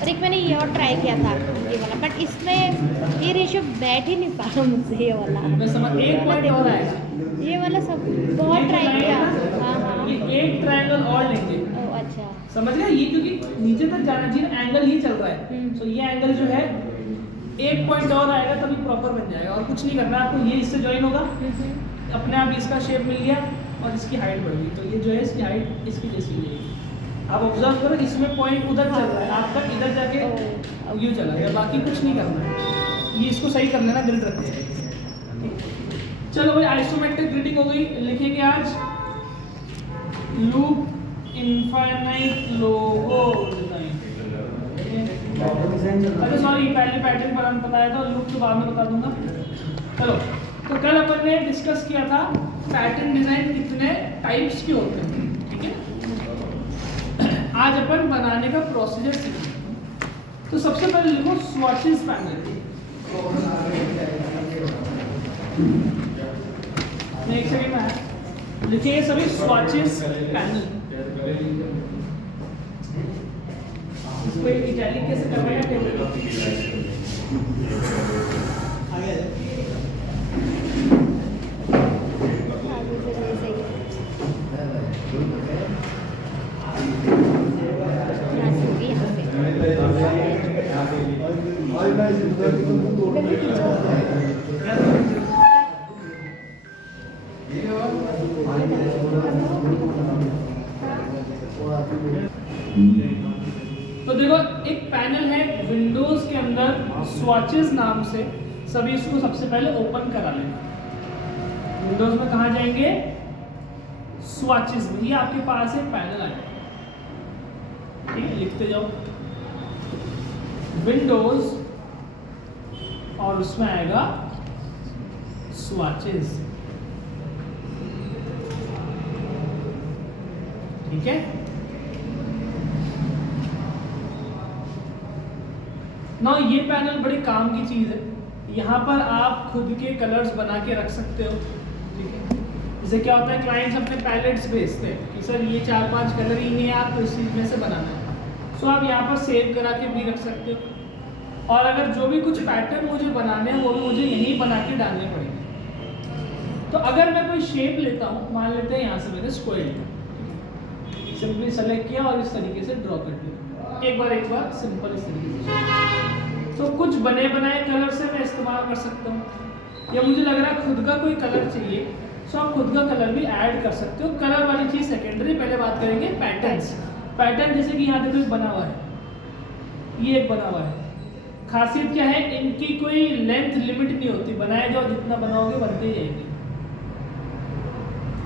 और एक मैंने ये और ट्राई किया था ये वाला, बट इसमें ये रेशियो बैठ ही नहीं पा रहा मुझसे ये वाला। मैं समझ, एक पॉइंट और आएगा, ये वाला सब बहुत ट्राई किया। हाँ हाँ, ये एक ट्रायंगल और लेंगे। ओह अच्छा, समझ गया, ये क्योंकि नीचे तक जाना चाहिए, एंगल ही चल रहा है, तो ये एंगल जो है एक पॉइंट और आएगा तभी प्रॉपर बन जाएगा। और कुछ नहीं करना है आपको, ये इससे ज्वाइन होगा, अपने आप इसका शेप मिल गया और इसकी हाइट बढ़ गई, तो ये जो है इसकी हाइट इसकी जैसी हो जाएगी। आप ऑब्जर्व करो, इसमें पॉइंट उधर चल रहा है, आपका इधर जाके यूँ चला गया, बाकी कुछ नहीं करना है। ये इसको सही कर लेना, ग्रिड रखते हैं। चलो भाई, आइसोमेट्रिक ग्रिडिंग हो गई। लिखेंगे आज लूप इनफाइनाइट लोगो डिजाइन। अरे सॉरी, पहले पैटर्न पर हम बताया था, लूप तो बाद में बता दूंगा। चलो, तो कल अपन ने डिस्कस किया था पैटर्न डिजाइन कितने टाइप्स के होते हैं, ठीक है। आज अपन बनाने का प्रोसीजर सीखेंगे। तो सबसे पहले लिखो स्वॉचेस पैनल। एक सेकंड में लिखिए सभी स्वॉचेस पैनल। इसको इटैलिक कैसे करना है, आगे तो देखो, एक पैनल है विंडोज के अंदर स्वॉचेस नाम से, सभी इसको सबसे पहले ओपन करा लेना। विंडोज में कहाँ जाएंगे, स्वॉचेस में, ये आपके पास एक पैनल आएगा, ठीक है, लिखते जाओ विंडोज और उसमें आएगा स्वॉचेस, ठीक है। ना ये पैनल बड़े काम की चीज है, यहाँ पर आप खुद के कलर्स बना के रख सकते हो, ठीक है। जैसे क्या होता है, क्लाइंट्स अपने पैलेट्स भेजते हैं कि सर ये 4-5 कलर ही हैं, आपको इस चीज में से बनाना है, सो आप यहाँ पर सेव करा के भी रख सकते हो। और अगर जो भी कुछ पैटर्न मुझे बनाने हैं वो भी मुझे यहीं बना के डालने पड़ेंगे। तो अगर मैं कोई शेप लेता हूँ, मान लेते हैं यहाँ से मैंने स्क्वायर लिया, सिंपली सेलेक्ट किया और इस तरीके से ड्रॉ कर दिया, एक बार सिंपल इस तरीके से। तो कुछ बने बनाए कलर से मैं इस्तेमाल कर सकता हूँ, या मुझे लग रहा है खुद का कोई कलर चाहिए, सो आप खुद का कलर भी ऐड कर सकते हो। कलर वाली चीज़ सेकेंडरी, पहले बात करेंगे पैटर्न्स। पैटर्न जैसे कि यहाँ देखो बना हुआ है, ये एक बना हुआ है, खासियत क्या है, इनकी कोई लेंथ लिमिट नहीं होती, बनाए जाओ जितना बनाओगे बनते जाएंगे,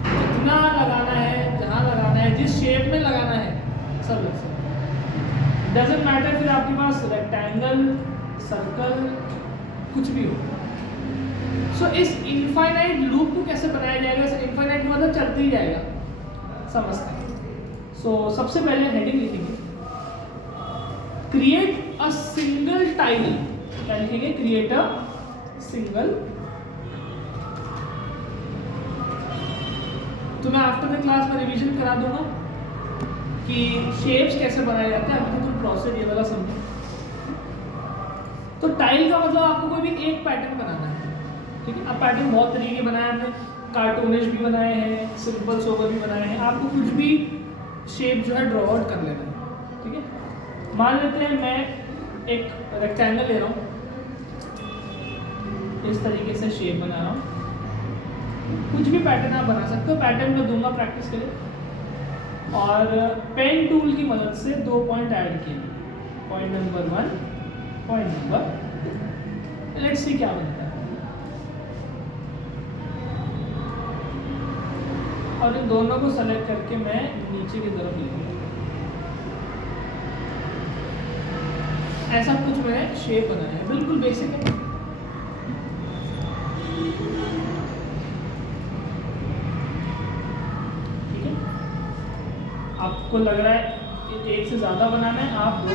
जितना लगाना है, जहाँ लगाना है, जिस शेप में लगाना है सब लग सकता है, डजेंट मैटर। फिर आपके पास रेक्टेंगल, सर्कल, कुछ भी हो। सो इस इनफाइनाइट लूप को कैसे बनाया जाएगा, इनफाइनाइट मतलब चलते ही जाएगा, समझते हैं। सो सबसे पहले हेडिंग लिखेंगे क्रिएट अ सिंगल टाइल, क्या लिखेंगे, क्रिएट अ सिंगल। तो मैं आफ्टर द क्लास में रिवीजन करा दूंगा कि शेप्स कैसे बनाया जाता है, अभी तो तुम प्रोसेस ये वाला समझो। तो टाइल का मतलब आपको कोई भी एक पैटर्न बनाना है, ठीक है। अब पैटर्न बहुत तरीके के बनाए हमने, कार्टूनिश भी बनाए हैं, सिंपल सोबर भी बनाए हैं, आपको कुछ भी शेप जो है ड्रॉ आउट कर लेना है, ठीक है। मान लेते हैं मैं एक रेक्टेंगल ले रहा हूँ, इस तरीके से शेप बना रहा हूँ, कुछ भी पैटर्न आप बना सकते हो, पैटर्न में दूंगा प्रैक्टिस के लिए। और पेन टूल की मदद से 2 पॉइंट ऐड किए, point number 1, point number, let's see क्या बनता है। और इन दोनों को सेलेक्ट करके मैं नीचे की तरफ लेंगे, ऐसा कुछ मैंने शेप बनाया है, बिल्कुल बेसिक है। ठीक है, आपको लग रहा है एक से ज़्यादा बनाना है, आप दो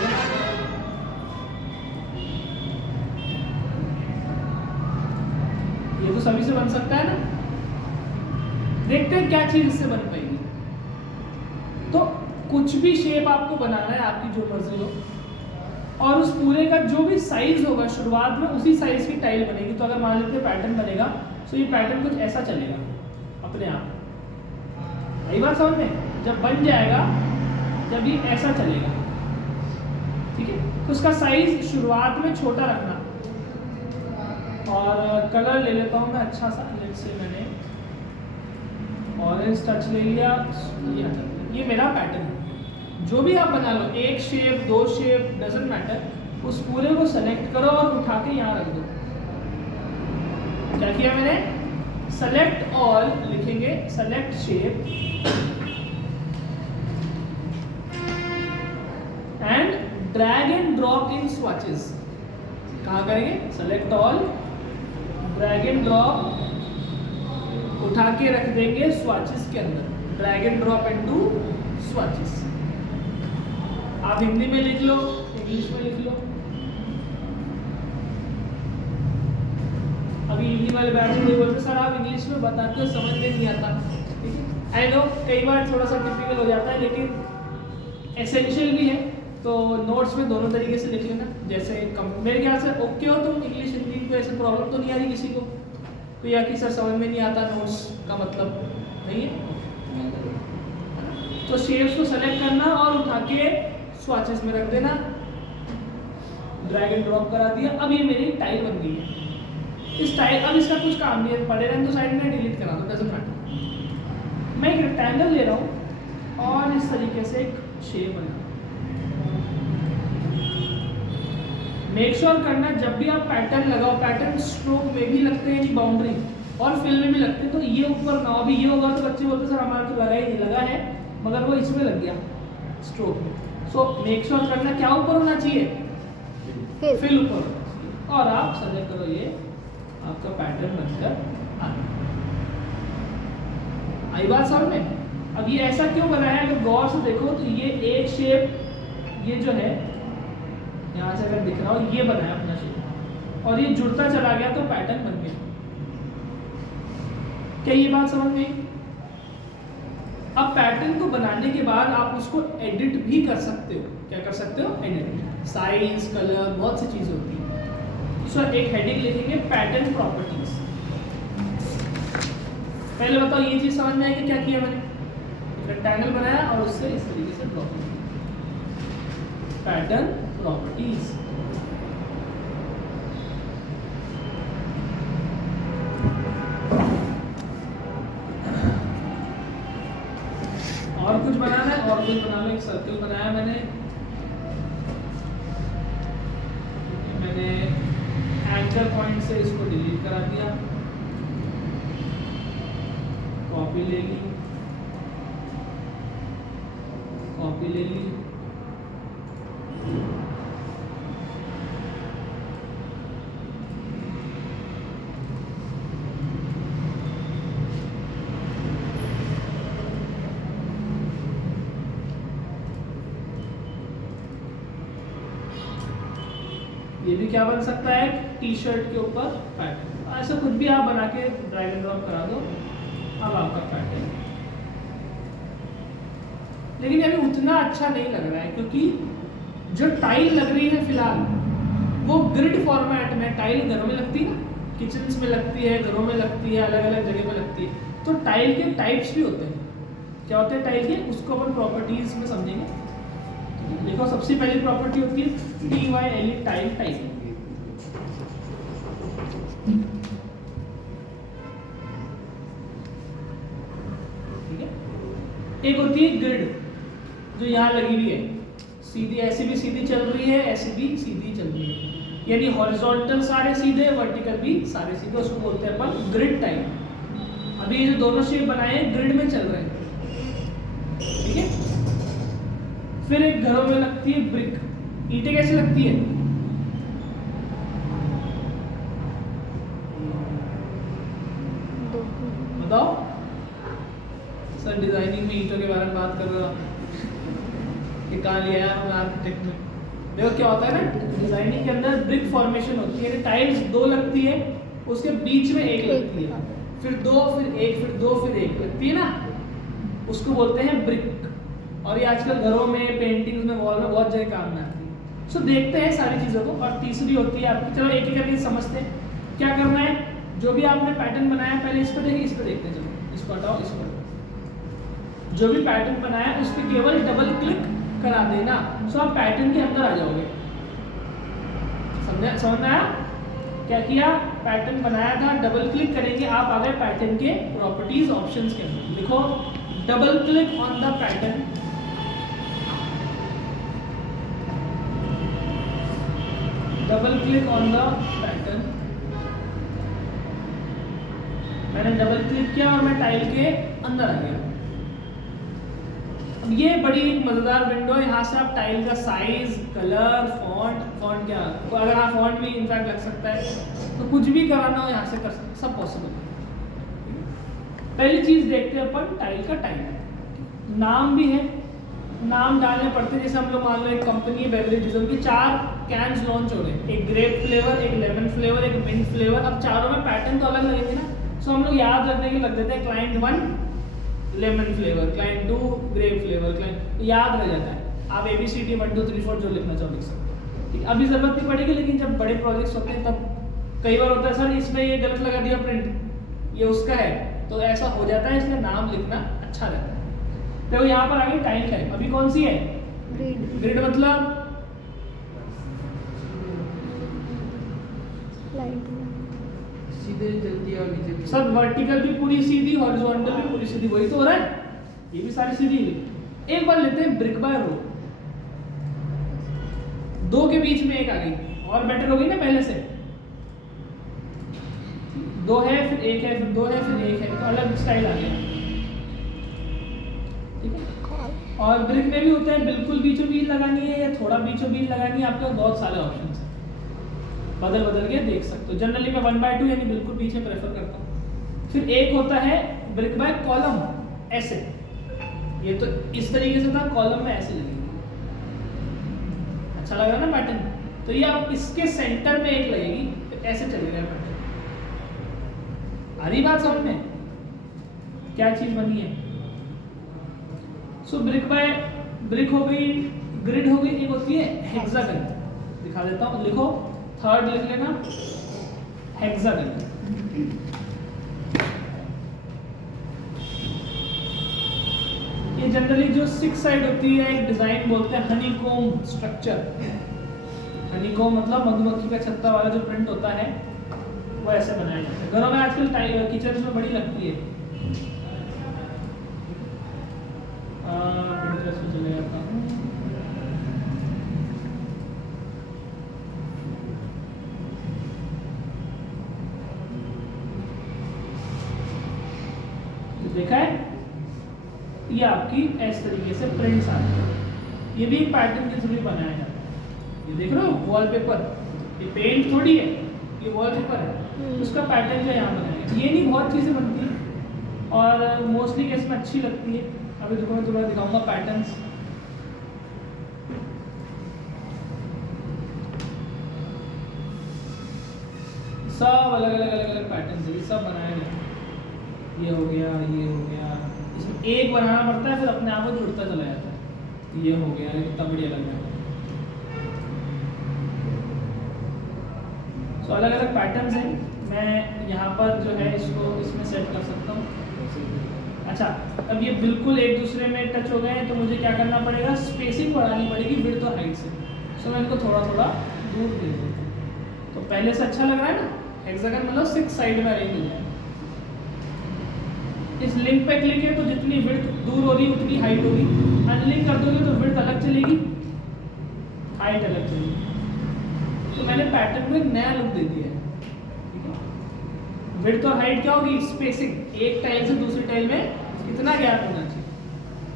ये तो सभी से बन सकता है ना। देखते हैं क्या चीज़ इससे बन पाएगी। तो कुछ भी शेप आपको बनाना है, आपकी जो मर्जी हो, और उस पूरे का जो भी साइज होगा शुरुआत में उसी साइज की टाइल बनेगी। तो अगर मान लेते पैटर्न बनेगा तो ये पैटर्न कुछ ऐसा चलेगा अपने आप। यही बात समझ में, जब बन जाएगा जब ये ऐसा चलेगा, ठीक है। तो उसका साइज शुरुआत में छोटा रखना। और कलर ले लेता हूँ मैं अच्छा सा, लेट्स से मैंने ऑरेंज टच ले लिया, ये मेरा पैटर्न है। जो भी आप बना लो, एक शेप, दो शेप, डजंट मैटर, उस पूरे को सेलेक्ट करो और उठा के यहाँ रख दो। क्या किया मैंने? सेलेक्ट ऑल लिखेंगे, select shape and drag and drop in swatches. कहाँ करेंगे? Select all, drag and drop, उठा के रख देंगे स्वॉचेस के अंदर। Drag and drop into swatches. आप हिंदी में लिख लो, इंग्लिश में लिख लो। अभी हिंदी वाले बैच में बोलते सर आप इंग्लिश में बताते हो समझ में नहीं आता, ठीक है। आई नो कई बार थोड़ा सा टिपिकल हो जाता है, लेकिन एसेंशियल भी है। तो नोट्स में दोनों तरीके से लिख लेना। जैसे मेरे ख्याल से ओके हो तुम इंग्लिश हिंदी को, ऐसे प्रॉब्लम तो नहीं आ रही किसी को? तो या कि सर समझ में नहीं आता नोट्स का मतलब नहीं है। तो शेप्स को सेलेक्ट करना और उठा के स्वॉचेस में रख देना, ड्रैग एंड ड्रॉप करा दिया। अब ये मेरी टाइल बन गई है। इस टाइल, अब इसका कुछ काम नहीं है, पड़े रहने तो साइड में डिलीट करा दो, डजंट मैटर। मैं एक रेक्टेंगल ले रहा हूँ और इस तरीके से एक शेप बना। मेक श्योर करना जब भी आप पैटर्न लगाओ, पैटर्न स्ट्रोक में भी लगते हैं, बाउंड्री और फिल में भी लगते हैं, तो ये ऊपर ना हो। अभी ये होगा तो बच्चे बोलते सर हमारा तो लगा ही नहीं, लगा है मगर वो इसमें लग गया स्ट्रोक में। सो मेक श्योर करना क्या ऊपर होना चाहिए? फिल ऊपर होना चाहिए। और आप सेलेक्ट करो, ये आपका पैटर्न बनकर आ गया। आई बात समझ में? अब ये ऐसा क्यों बनाया? अगर गौर से देखो तो ये एक शेप, ये जो है यहाँ से अगर दिख रहा हो, ये बनाया अपना शेप और ये जुड़ता चला गया तो पैटर्न बन गया। क्या ये बात समझ में? अब पैटर्न को बनाने के बाद आप उसको एडिट भी कर सकते हो। क्या कर सकते हो? एडिट, साइज, कलर, बहुत सी चीजें होती है। सो एक हेडिंग लिखेंगे पैटर्न प्रॉपर्टीज। पहले बताओ ये चीज समझ में आई कि क्या किया मैंने? रेक्टेंगल बनाया और उससे इस तरीके से ड्रॉ किया, पैटर्न प्रॉपर्टीज। और कुछ बनाना है? और कुछ बना लो। एक सर्कल बनाया मैंने एंकर पॉइंट से इसको डिलीट करा दिया, कॉपी ले ली, कॉपी ले ली, ये भी क्या बन सकता है? टी शर्ट के ऊपर पैटर्न। ऐसा कुछ भी आप बना के ड्रैग एंड ड्रॉप करा दो, अब आपका पैटर्न। लेकिन अभी उतना अच्छा नहीं लग रहा है क्योंकि जो टाइल लग रही है फिलहाल वो ग्रिड फॉर्मेट में। टाइल घरों में लगती है ना, किचन्स में लगती है, घरों में लगती है, अलग अलग जगह पे लगती है। तो टाइल के टाइप्स भी होते हैं। क्या होते हैं टाइल के? उसको अपन प्रॉपर्टीज में समझेंगे। देखो सबसे पहली प्रॉपर्टी होती है TYLE, टाइल टाइप। ठीक है। एक होती है ग्रिड जो यहाँ लगी हुई है, सीधी, ऐसी भी सीधी चल रही है, ऐसी भी सीधी चल रही है, यानी हॉरिजॉन्टल सारे सीधे, वर्टिकल भी सारे सीधे। उसको बोलते हैं अपन ग्रिड टाइप। अभी ये जो दोनों शेप बनाए हैं ग्रिड में चल रहे हैं, ठीक है। फिर एक घरों में लगती है ब्रिक। ईंटें कैसे लगती है? बताओ सर, डिजाइनिंग में ईंटों के बारे में बात कर रहा हूँ, ये कहाँ लिया है आर्किटेक्ट में। देखो क्या होता है ना, डिजाइनिंग के अंदर ब्रिक फॉर्मेशन होती है। टाइल्स दो लगती है, उसके बीच में एक लगती है, फिर दो, फिर एक, फिर दो, फिर एक लगती है ना, उसको बोलते हैं ब्रिक। और ये आजकल घरों में, पेंटिंग्स में, वॉल में बहुत जगह काम में आती है। सो देखते हैं सारी चीज़ों को। और तीसरी होती है आपकी, चलो एक एक करके समझते हैं क्या करना है। जो भी आपने पैटर्न बनाया पहले इस पर देखिए, इस पर देखते हैं। चलो इसको हटाओ, इसको हटाओ। जो भी पैटर्न बनाया उस पर केवल डबल क्लिक करा देना। सो आप पैटर्न के अंदर आ जाओगे। समझ में आया? क्या किया, पैटर्न बनाया था, डबल क्लिक करेंगे आप आ गए पैटर्न के प्रॉपर्टीज ऑप्शंस के अंदर। लिखो double click on the pattern, double click on the pattern. मैंने डबल क्लिक किया और मैं टाइल के अंदर आ गया। अब ये बड़ी मजेदार विंडो है। यहाँ से आप टाइल का साइज, कलर, फॉन्ट क्या, तो अगर आप फॉन्ट भी इनफैक्ट लग सकता है, तो कुछ भी कराना हो यहाँ से कर सकते, सब पॉसिबल है। पहली चीज देखते हैं अपन टाइल का टाइप। नाम भी है, नाम डालने पड़ते हैं। जैसे हम लोग मान लो एक कंपनी है बेवरेजेस, उनकी 4 कैंस लॉन्च हो रहे हैं, एक ग्रेप फ्लेवर, एक लेमन फ्लेवर, एक मिंट फ्लेवर। अब चारों में पैटर्न तो अलग लगेंगे ना, सो हम लोग याद रखने के लग देते हैं client 1 lemon flavour, client 2 grape flavour, client, याद रह जाता है। आप ABCD 1 2 3 4 जो लिखना चाहो लिख सकते हो, ठीक है। अभी जरूरत नहीं पड़ेगी, लेकिन जब बड़े प्रोजेक्ट्स होते हैं तब कई बार होता है सर इसमें ये गलत लगा दिया प्रिंट, ये उसका है, तो ऐसा हो जाता है, इसलिए नाम लिखना अच्छा रहता है। देखो यहाँ पर आ गई टाइल टाइप। अभी कौन सी है? ग्रिड मतलब सीधे जल्दी और नीचे सब, वर्टिकल भी पूरी सीधी, हॉरिजॉन्टल भी पूरी सीधी, वही तो हो रहा है। ये भी सारी सीधी। एक बार लेते हैं ब्रिक बाय रो। 2 के बीच में एक आ गई, और बेटर हो गई ना पहले से। 2 है फिर 1 है, फिर 2 है फिर 1 है, तो अलग स्टाइल आ गया, ठीक है। और ब्रिक में भी होता है बिल्कुल बीचों बीच लगानी है या थोड़ा बीचों बीच लगानी है, आपके पास बहुत सारे ऑप्शन है, बदल के देख सकते हो। जनरली मैं 1/2 यानी बिल्कुल पीछे प्रेफर करता हूँ। फिर एक होता है ब्रिक बाय कॉलम, ऐसे। ये तो इस तरीके से था, कॉलम में ऐसे लगेगी। अच्छा लग रहा है ना पैटर्न? तो ये आप इसके सेंटर में एक लगेगी, तो ऐसे चलेगा पैटर्न। आ रही बात समझ में? क्या चीज बनी है? सो ब्रिक बाय ब्रिक हो गई, ग्रिड हो गई, एक होती है हेक्सागन। दिखा देता हूँ, लिखो, थर्ड लिख लेना, हेक्सागन। ये जनरली जो 6 साइड होती है, एक डिजाइन बोलते हैं हनीकॉम्ब स्ट्रक्चर। हनीकॉम्ब मतलब मधुमक्खी का छत्ता वाला जो प्रिंट होता है, वो ऐसे बनाया जाता है। घरों में आजकल किचन में बड़ी लगती है। Pinterest में चले जाता हूँ। देखा है, ये आपकी इस तरीके से प्रिंट्स आते हैं। ये भी एक पैटर्न के थ्रू बनाया जाता है। ये देख रहे हो वॉलपेपर, ये पेंट थोड़ी है, ये वॉलपेपर है, उसका पैटर्न जो यहाँ बनाया है। ये नहीं, बहुत चीज़ें बनती हैं और मोस्टली केस में अच्छी लगती है। अभी देखो मैं तुम्हें दिखाऊंगा पैटर्न्स। सब अलग अलग पैटर्न्स है, ये सब बनाए गए। ये हो गया, ये हो गया, इसमें एक बनाना पड़ता है, फिर अपने आप वो जुड़ता चला जाता है। ये हो गया, कितना बढ़िया लग रहा है। सो अलग अलग पैटर्न्स हैं। मैं यहाँ पर जो है इसको इसमें सेट कर सकता हूँ। अच्छा, अब ये बिल्कुल एक दूसरे में टच हो गए हैं, तो मुझे क्या करना पड़ेगा, स्पेसिंग बढ़ानी पड़ेगी विड्थ और हाइट से। सो मैं इनको थोड़ा थोड़ा दूर दे देता हूँ, तो पहले से अच्छा लग रहा है ना। हेक्सागन मतलब 6 साइड में अरेंज हो जाए। इस लिंक पे क्लिक है तो जितनी विड्थ दूर हो रही है उतनी हाइट होगी। अनलिंक कर दोगे तो विड्थ अलग चलेगी, हाइट अलग चलेगी। तो मैंने पैटर्न को एक नया लुक दे दिया है। विड्थ और हाइट क्या होगी, स्पेसिंग। एक टाइल से दूसरी टाइल में कितना गैप होना चाहिए।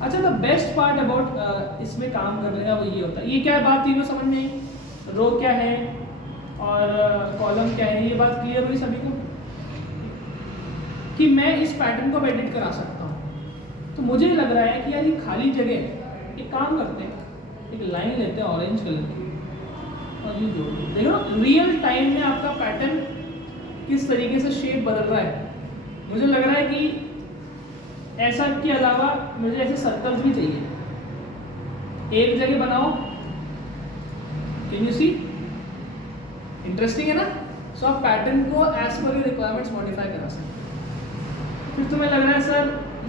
अच्छा, द बेस्ट पार्ट अबाउट इसमें काम करने का वो ये होता है, ये क्या बात तीनों समझ में आई, रो क्या है और कॉलम क्या है, ये बात क्लियर हुई सभी को कि मैं इस पैटर्न को एडिट करा सकता हूँ। तो मुझे लग रहा है कि यार ये खाली जगह है, एक काम करते हैं, एक लाइन लेते हैं ऑरेंज कलर की और ये जोड़ देते। देखो रियल टाइम में आपका पैटर्न किस तरीके से शेप बदल रहा है। मुझे लग रहा है कि ऐसा के अलावा मुझे ऐसे सर्कल्स भी चाहिए। एक जगह बनाओ, इंटरेस्टिंग है ना। सो आप पैटर्न को as per your requirements modify करा सकते हैं। फिर तुम्हें लग रहा है सर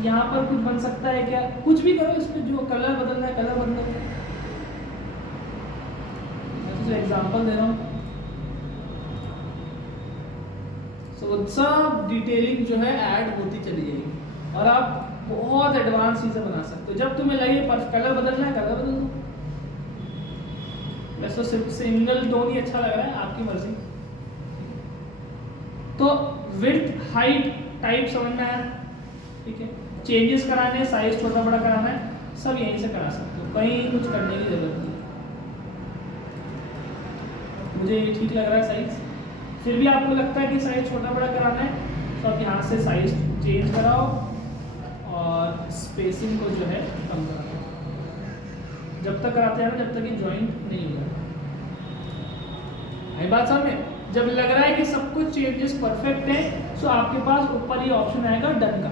यहाँ पर कुछ बन सकता है क्या, कुछ भी करो इसमें, जो कलर बदलना है कलर बदलो। मैं एग्जांपल दे रहा हूँ। सो सब डिटेलिंग जो है ऐड होती चली जाएगी और आप बहुत एडवांस चीजें बना सकते हो। जब तुम्हें लगे पर कलर बदलना है कलर बदल दो। वैसे तो सिर्फ सिंगल टोन ही अच्छा लग रहा है, आपकी मर्जी। तो विड्थ हाइट टाइप समझ में आया, ठीक है। चेंजेस कराने हैं, साइज छोटा बड़ा कराना है, सब यहीं से करा सकते हो, कहीं कुछ करने की जरूरत नहीं। मुझे ये ठीक लग रहा है साइज। फिर भी आपको लगता है कि साइज छोटा बड़ा कराना है तो आप यहाँ से साइज चेंज कराओ और स्पेसिंग को जो है कम कराओ। जब तक कराते हैं जब तक ये जॉइंट नहीं हो जाता। बात समझ में? जब लग रहा है कि सब कुछ चेंजेस परफेक्ट है तो आपके पास ऊपर ये ऑप्शन आएगा डन का।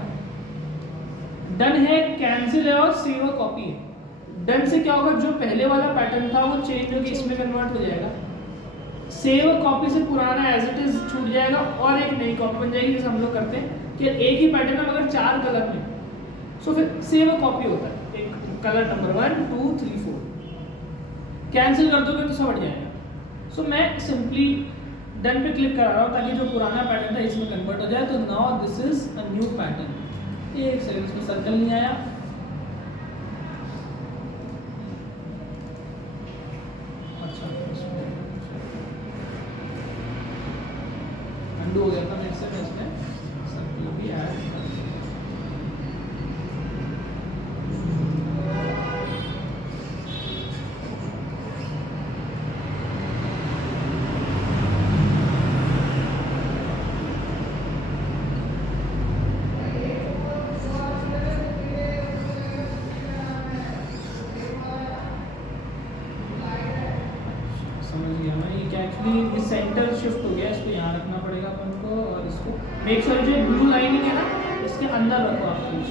डन है, कैंसिल है और सेव अ कॉपी है। डन से क्या होगा, जो पहले वाला पैटर्न था वो चेंज होकर इसमें कन्वर्ट हो जाएगा। सेव अ कॉपी से पुराना एज इट इज छूट जाएगा और एक नई कॉपी बन जाएगी। जैसे हम लोग करते हैं कि एक ही पैटर्न है मगर 4 कलर में, सो फिर सेव अ कॉपी होता है, एक कलर नंबर 1 2 3 4। कैंसिल कर दोगे तो सब हट जाएगा। सो मैं सिंपली डन पे क्लिक करा रहा हूँ ताकि जो पुराना पैटर्न था इसमें कन्वर्ट हो जाए। तो now this is a new pattern. एक सेकंड, इसमें सर्कल नहीं आया। अच्छा अंडू हो गया था मेरे से, मैं इसमें सर्कल भी ऐड कर। एक्चुअली सेंटर शिफ्ट हो गया, इसको यहाँ रखना पड़ेगा अपन को और इसको मेक श्योर जो ब्लू लाइनिंग है ना इसके अंदर रखो आप कुछ।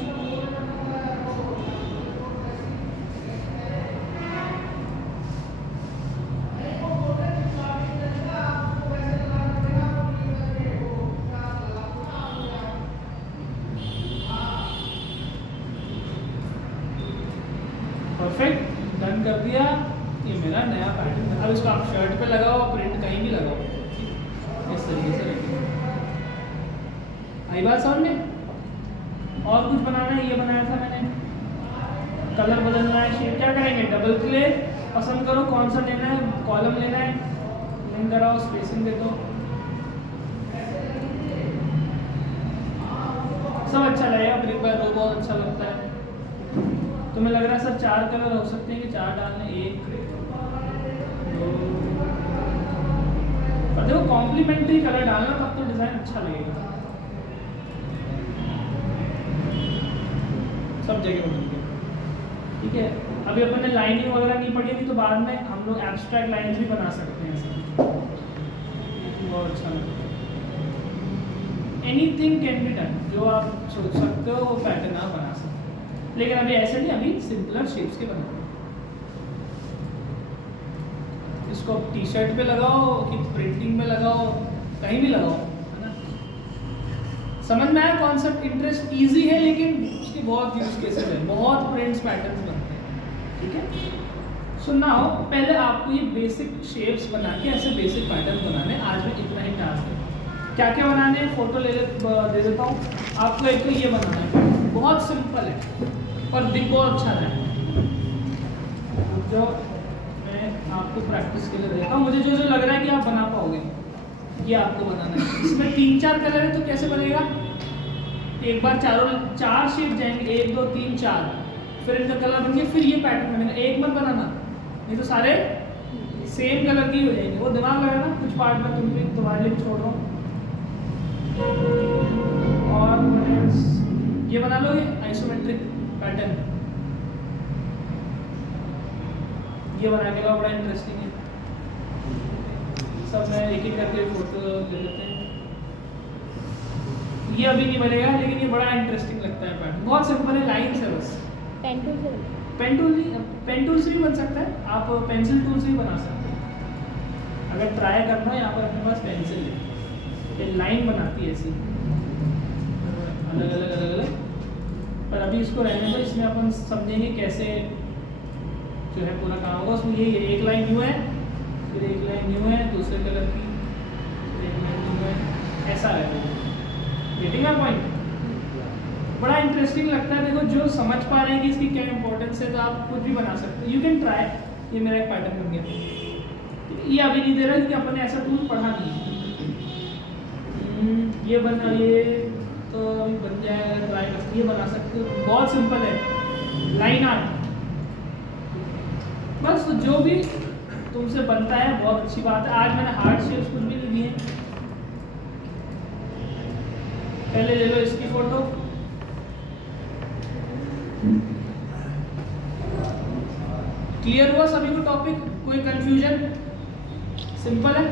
परफेक्ट, डन कर दिया। ये मेरा नया पैटर्न है। अब इसको आप शर्ट पे लगाओ, प्रिंट कहीं भी लगाओ, इस तरीके से रखिए। आई बात समझ में? और कुछ बनाना है, ये बनाया था मैंने, कलर बदलना है, शेप। क्या करेंगे, डबल क्लिक पसंद करो, कौन सा लेना है, कॉलम लेना है, लिंक कराओ, स्पेसिंग दे दो, सब अच्छा लगेगा। ब्रिक बाय रो बहुत अच्छा लगता है। तुम्हें लग रहा है सर 4 कलर हो सकते हैं कि 4 डालने, 1 2, और देखो कॉम्प्लीमेंट्री कलर डालना तब तो डिजाइन अच्छा लगेगा। सब जगह बदल गया, ठीक है। अभी अपन ने लाइनिंग वगैरह नहीं पढ़ी अभी, तो बाद में हम लोग एब्स्ट्रैक्ट लाइंस भी बना सकते हैं ऐसा, बहुत अच्छा लगता है। एनीथिंग कैन बी डन, जो आप सोच सकते हो वो पैटर्न आप बना सकते हो, लेकिन अभी ऐसे नहीं, अभी सिंपलर शेप्स के बनाओ। इसको टी शर्ट पे लगाओ कि प्रिंटिंग में लगाओ, कहीं भी लगाओ, है ना। समझ में आया कॉन्सेप्ट? इंटरेस्ट इजी है लेकिन उसके बहुत यूज केसेस हैं, बहुत प्रिंट्स पैटर्न्स बनते हैं, ठीक है। सो नाउ पहले आपको ये बेसिक शेप्स बना के ऐसे बेसिक पैटर्न बनाने, आज में इतना ही टास्क है। क्या क्या बनाने हैं, फोटो दे देता हूँ आपको। एक तो ये बनाना है, बहुत सिंपल है और दिख बहुत अच्छा है। जो मैं आपको प्रैक्टिस के लिए देता हूँ, मुझे जो जो लग रहा है कि आप बना पाओगे, ये आपको बनाना है। इसमें 3-4 कलर है तो कैसे बनेगा, एक बार 4 शेप जाएंगे, 1 2 3 4, फिर इनका कलर बन गया, फिर ये पैटर्न बनेगा। एक मत बनाना, नहीं तो सारे सेम कलर की हो जाएंगे। वो दिमाग लगाना, कुछ पार्ट में तुम भी तुम्हारे लिए छोड़ रहा हूँ। और ये बना लोगे आइसोमेट्रिक पैटर्न, ये बना के बड़ा इंटरेस्टिंग है। सब मैं एक एक करके फोटो ले लेते हैं। ये अभी नहीं बनेगा लेकिन ये बड़ा इंटरेस्टिंग लगता है पैटर्न, बहुत सिंपल है, लाइन से बस। पेन टूल से, पेन टूल से भी बन सकता है, आप पेंसिल टूल से भी बना सकते हैं। अगर ट्राई करना हो यहाँ पर अपने पास पेंसिल है, ये लाइन बनाती है ऐसी अलग अलग अलग अलग, पर अभी इसको रहने दो, इसमें अपन समझेंगे कैसे जो है पूरा काम होगा। उसमें यही है, एक लाइन यूँ है, फिर एक लाइन यूँ है दूसरे कलर की, फिर एक लाइन यूँ है, ऐसा है वो। Getting my point? बड़ा इंटरेस्टिंग लगता है। देखो जो समझ पा रहे हैं कि इसकी क्या इंपॉर्टेंस है, तो आप कुछ भी बना सकते हो। You can try. ये मेरा एक पैटर्न बन गया। ये अभी नहीं दे रहा क्योंकि अपन ने ऐसा टूल पढ़ा नहीं है। ये बना, ये तो अभी बन जाएगा, ट्राई कर, ये बना सकते हो, बहुत सिंपल है, लाइन आर्ट। बस जो भी तुमसे बनता है बहुत अच्छी बात है। आज मैंने हार्ड शेप्स कुछ भी नहीं दिए। पहले ले लो इसकी फोटो, क्लियर हुआ सभी को टॉपिक? कोई कंफ्यूजन? सिंपल है।